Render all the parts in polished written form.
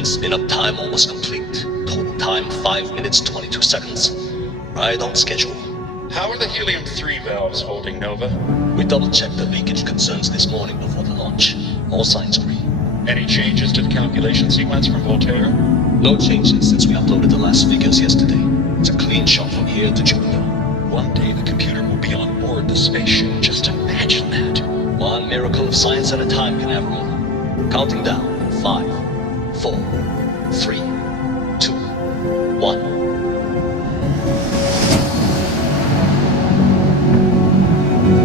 Engine spin-up time almost complete. Total time 5 minutes 22 seconds. Right on schedule. How are the helium-3 valves holding, Nova? We double-checked the leakage concerns this morning before the launch. All signs green. Any changes to the calculation sequence from Voltaire? No changes since we uploaded the last figures yesterday. It's a clean shot from here to Jupiter. One day the computer will be on board the spaceship. Just imagine that. One miracle of science at a time, Canaveral. Counting down. 5, 4, 3, 2, 1.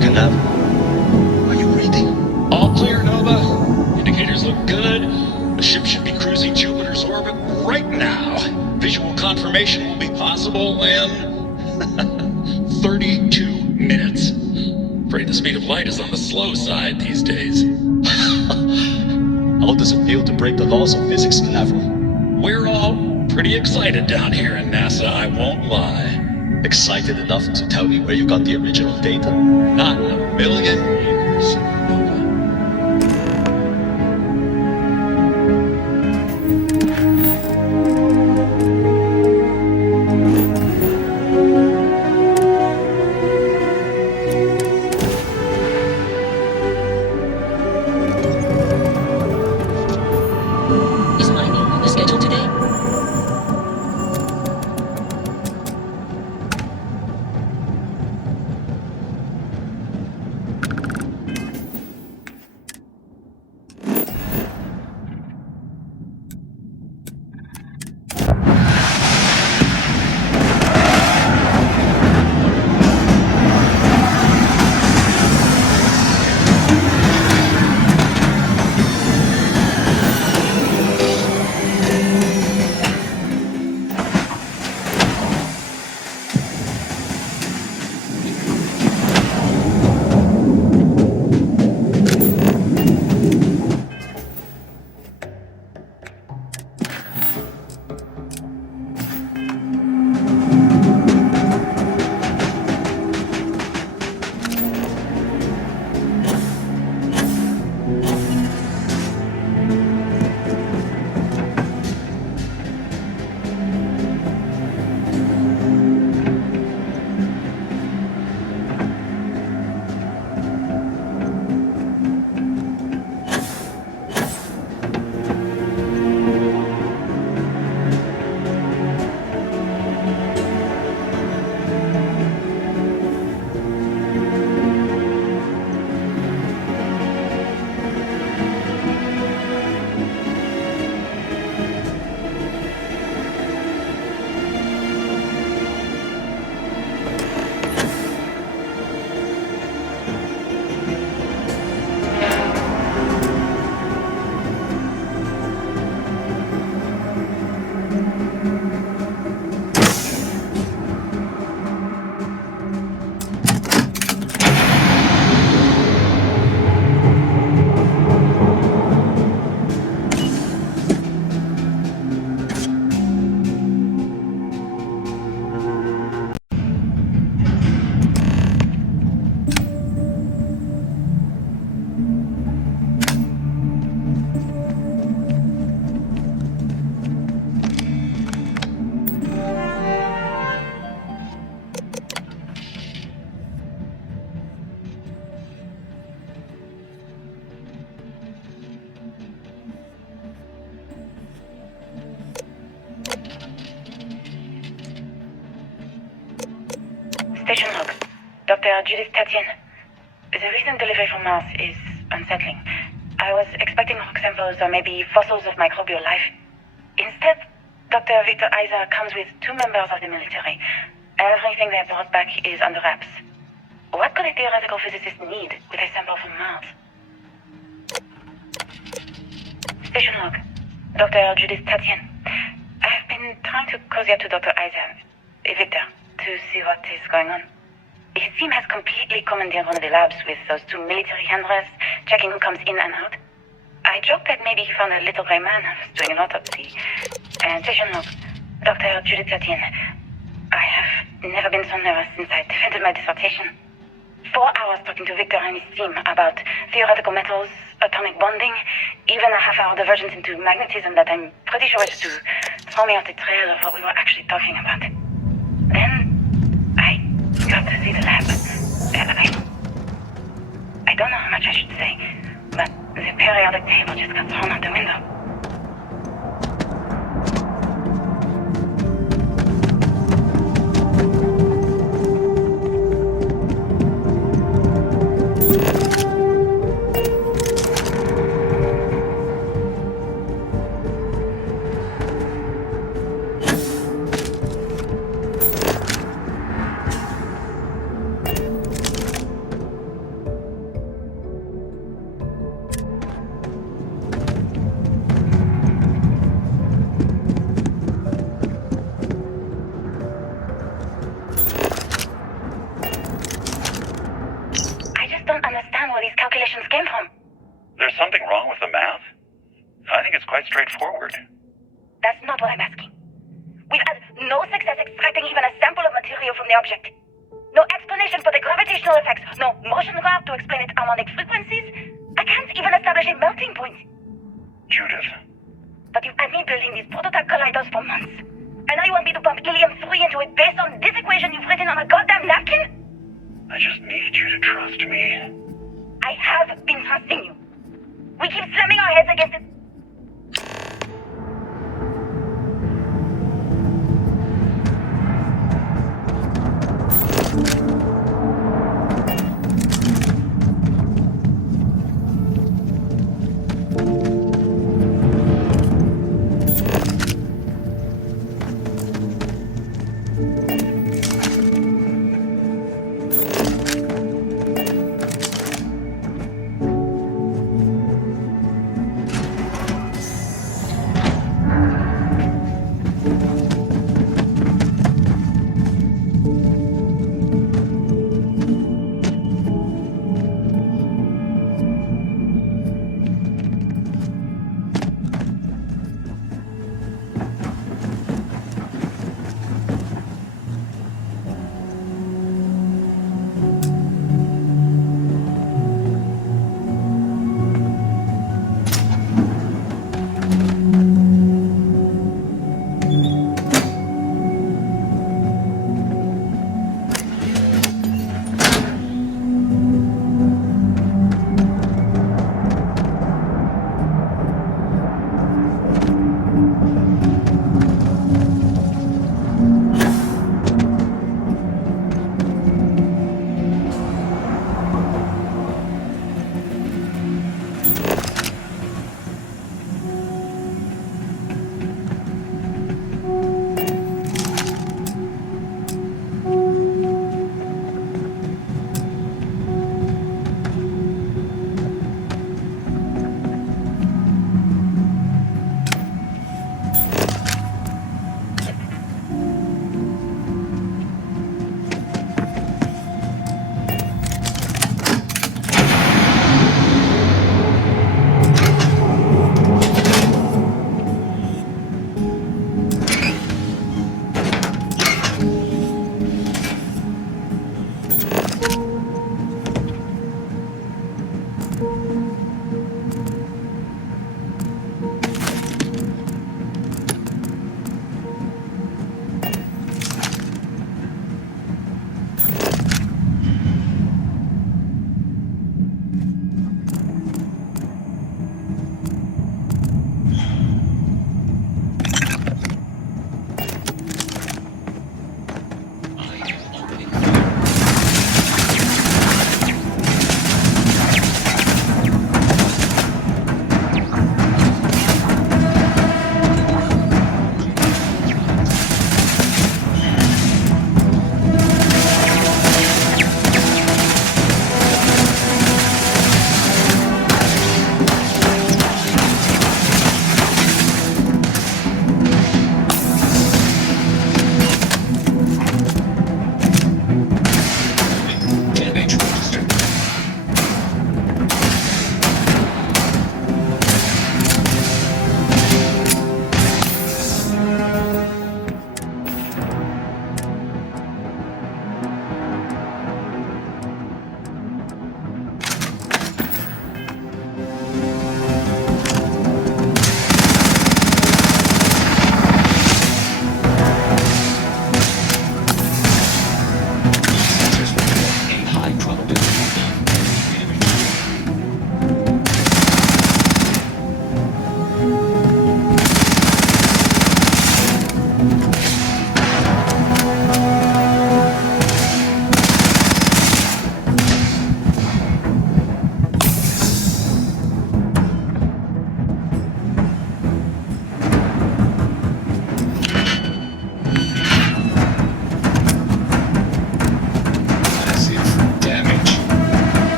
Canaveral, are you reading? All clear, Nova. Indicators look good. The ship should be cruising Jupiter's orbit right now. Visual confirmation will be possible in 32 minutes. Afraid the speed of light is on the slow side these days. How does it feel to break the laws of physics, Canaveral? We're all pretty excited down here in NASA, I won't lie. Excited enough to tell me where you got the original data? Not in a million years, Nova. Station log. Dr. Judith Tatian. The recent delivery from Mars is unsettling. I was expecting rock samples or maybe fossils of microbial life. Instead, Dr. Victor Isa comes with 2 members of the military. Everything they brought back is under wraps. What could a theoretical physicist need with a sample from Mars? Station log. Dr. Judith Tatian. I have been trying to cozy up to Dr. Isa, Victor, to see what is going on. His team has completely commandeered one of the labs with those 2 military handlers, checking who comes in and out. I joked that maybe he found a little gray man doing an autopsy. Station log. Dr. Judith Tatian. I have never been so nervous since I defended my dissertation. 4 hours talking to Victor and his team about theoretical metals, atomic bonding. even a half-hour divergence into magnetism that I'm pretty sure is to throw me off the trail of what we were actually talking about. Then I got to see the lab. I don't know how much I should say, but the periodic table just got thrown out the window. Came from. There's something wrong with the math? I think it's quite straightforward. That's not what I'm asking. We've had no success extracting even a sample of material from the object. No explanation for the gravitational effects, no motion graph to explain its harmonic frequencies. I can't even establish a melting point. Judith. But you've had me building these prototype colliders for months. And now you want me to pump helium-3 into it based on this equation you've written on a goddamn napkin? I just need you to trust me. I have been trusting you. We keep slamming our heads against it.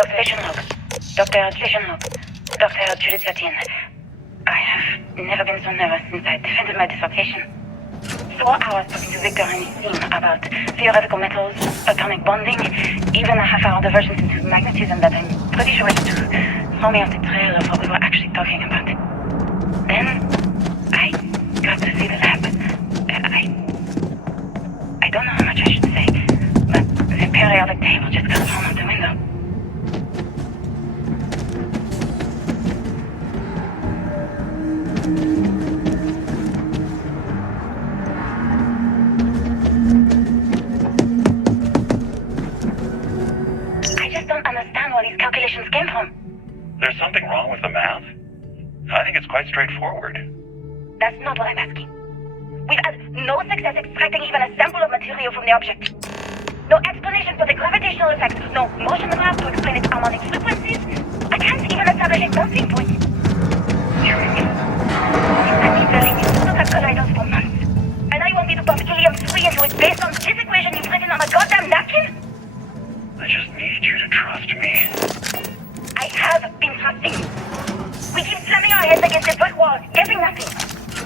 Station log. Station log. Dr. Judith Satien. I have never been so nervous since I defended my dissertation. 4 hours talking to Victor and his team about theoretical metals, atomic bonding, even a half-hour diversion into magnetism that I'm pretty sure is to throw me off the trail of what we were actually talking about. Then, I got to see the lab. I don't know how much I should say, but the periodic table just got thrown out the window. Calculations came from. There's something wrong with the math? I think it's quite straightforward. That's not what I'm asking. We've had no success extracting even a sample of material from the object. No explanation for the gravitational effect. No motion graph to explain its harmonic frequencies. I can't even establish a melting point. I've been telling you to look at colliders for months. And now you want me to pump helium-3 into it based on this equation you've written on a goddamn napkin? I just need you to trust me. I have been trusting you. We keep slamming our heads against a brick wall, getting nothing.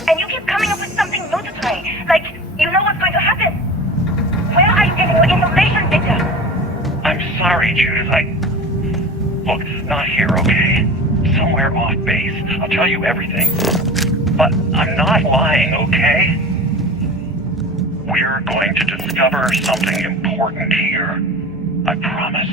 And you keep coming up with something new to try. Like, you know what's going to happen. Where are you getting your information, Victor? I'm sorry, Judith. Look, not here, okay? Somewhere off base. I'll tell you everything. But I'm not lying, okay? We're going to discover something important here. I promise.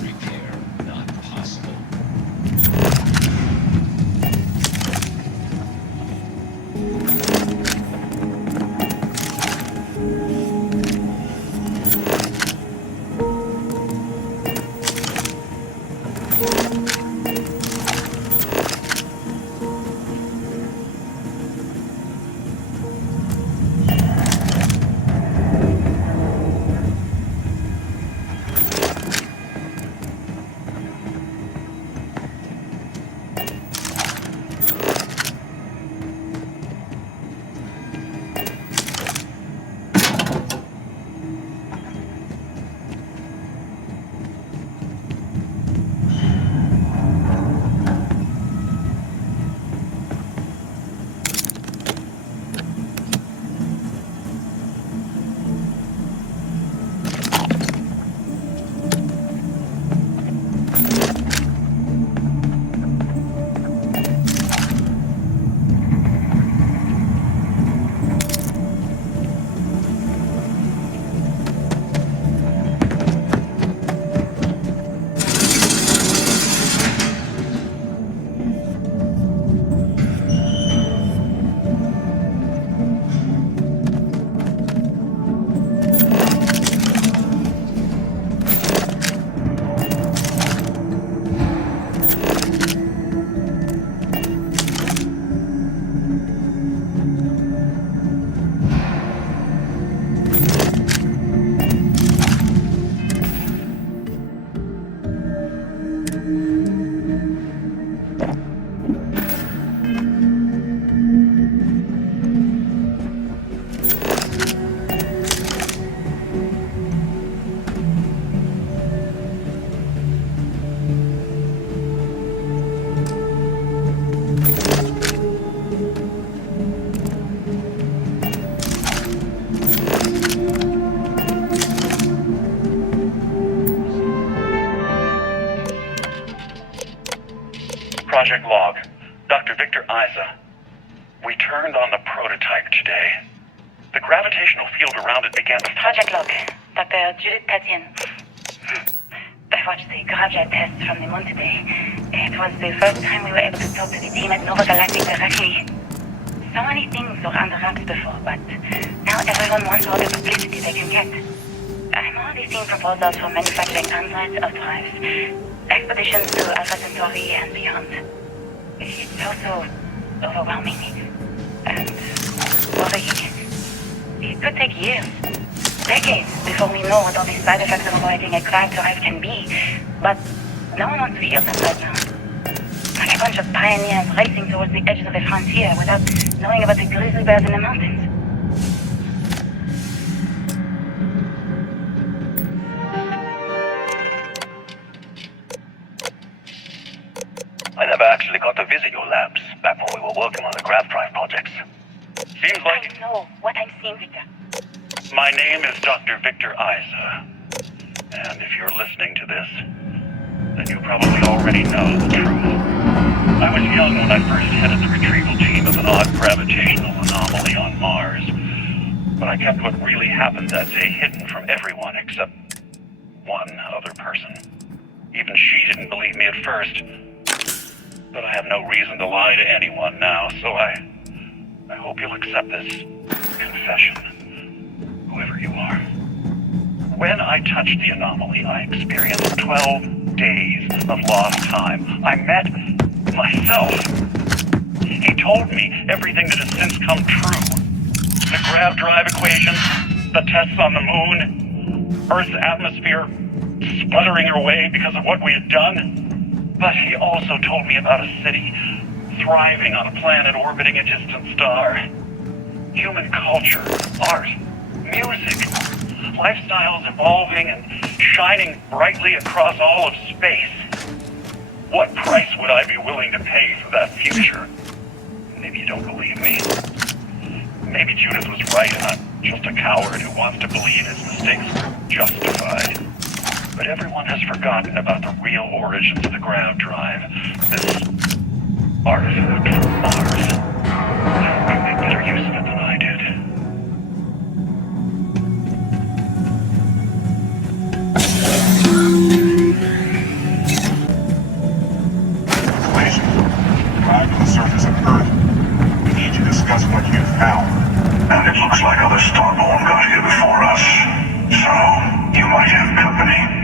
Repair not possible. Project Log, Dr. Victor Isa. We turned on the prototype today. The gravitational field around it began to... Project Log, Dr. Judith Tatian. I watched the gravjet test from the moon today. It was the first time we were able to talk to the team at Nova Galactic directly. So many things were under wraps before, but now everyone wants all the publicity they can get. I'm already seeing proposals for manufacturing hundreds of drives, expeditions to Alpha Centauri and beyond. It's also overwhelming and worrying. It could take years, decades, before we know what all these side effects of avoiding a crash drive can be. But no one wants to hear them right now. Like a bunch of pioneers racing towards the edges of the frontier without knowing about the grizzly bears in the mountains. I never actually got to visit your labs back when we were working on the grav drive projects. Seems like... I know what I'm seeing, Victor. My name is Dr. Victor Isa. And if you're listening to this, then you probably already know the truth. I was young when I first headed the retrieval team of an odd gravitational anomaly on Mars. But I kept what really happened that day hidden from everyone except one other person. Even she didn't believe me at first. But I have no reason to lie to anyone now, so I hope you'll accept this confession, whoever you are. When I touched the anomaly, I experienced 12 days of lost time. I met myself. He told me everything that has since come true. The grav drive equations, the tests on the moon, Earth's atmosphere sputtering away because of what we had done. But he also told me about a city thriving on a planet orbiting a distant star. Human culture, art, music, lifestyles evolving and shining brightly across all of space. What price would I be willing to pay for that future? Maybe you don't believe me. Maybe Judith was right and I'm just a coward who wants to believe his mistakes were justified. But everyone has forgotten about the real origins of the grav drive. This artifact from Mars. They make better use of it than I did. Constellation, arrive to the surface of Earth. We need to discuss what you found. And it looks like other Starborn got here before us. So, you might have company.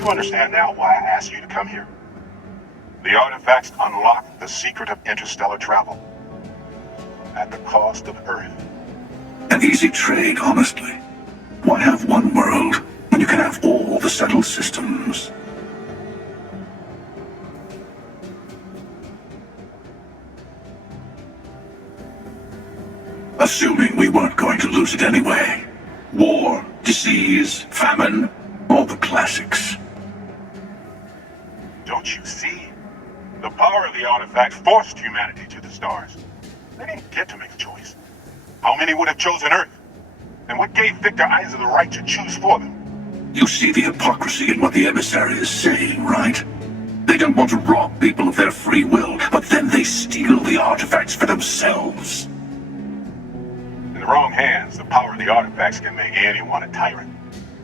you understand now why I asked you to come here? The artifacts unlock the secret of interstellar travel. At the cost of Earth. An easy trade, honestly. Why have one world when you can have all the settled systems? Assuming we weren't going to lose it anyway. War, disease, famine, all the classics. Don't you see? The power of the artifacts forced humanity to the stars. They didn't get to make a choice. How many would have chosen Earth? And what gave Victor Isa the right to choose for them? You see the hypocrisy in what the emissary is saying, right? They don't want to rob people of their free will, but then they steal the artifacts for themselves. In the wrong hands, the power of the artifacts can make anyone a tyrant.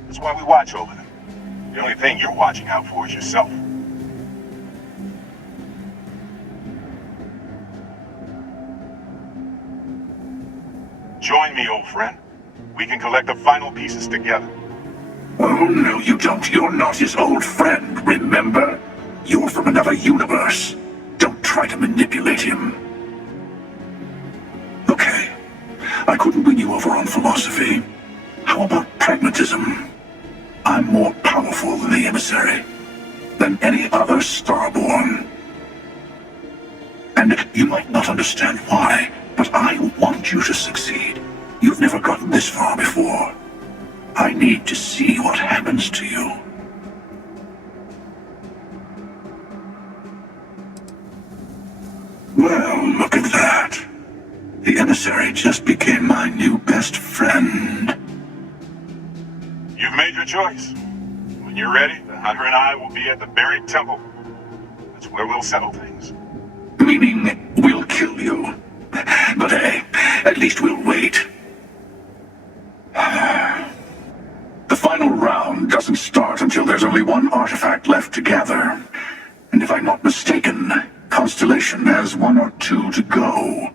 That's why we watch over them. The only thing you're watching out for is yourself. Join me, old friend. We can collect the final pieces together. Oh, no, you don't. You're not his old friend, remember? You're from another universe. Don't try to manipulate him. Okay. I couldn't win you over on philosophy. How about pragmatism? I'm more powerful than the emissary. Than any other Starborn. And you might not understand why, but I want you to succeed. You've never gotten this far before. I need to see what happens to you. Well, look at that. The emissary just became my new best friend. You've made your choice. When you're ready, the Hunter and I will be at the buried temple. That's where we'll settle things. Meaning, we'll kill you. But hey, at least we'll wait. The final round doesn't start until there's only one artifact left to gather. And if I'm not mistaken, Constellation has one or two to go.